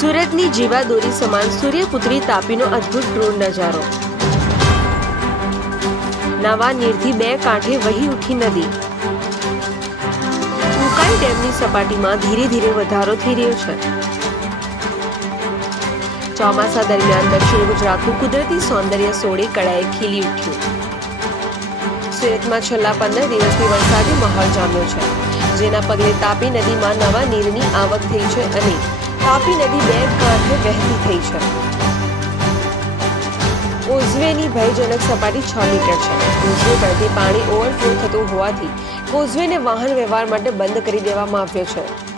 સુરતની જીવાદોરી સમાન સૂર્યપુત્રી તાપીનો અદ્ભુત ડ્રોન નજારો. નવા નીરથી બે કાંઠે વહી ઉઠી નદી. ઉકાઈ ડેમની સપાટીમાં ધીરે ધીરે વધારો થઈ રહ્યો છે. ચોમાસા દરમિયાન દક્ષિણ ગુજરાતનું કુદરતી સૌંદર્ય સોળે કળાએ ખીલી ઉઠ્યું. સુરતમાં છેલ્લા પંદર દિવસથી વરસાદી માહોલ જામ્યો છે, જેના પગલે તાપી નદીમાં નવા નીરની આવક થઈ છે અને તાપી નદી બે કાંઠે વહેતી થઈ છે. કોઝવેની ભયજનક સપાટી છ મીટર છે. કોઝવે પરથી પાણી ઓવરફ્લો થતું હોવાથી કોઝવેને વાહન વ્યવહાર માટે બંધ કરી દેવામાં આવ્યો છે.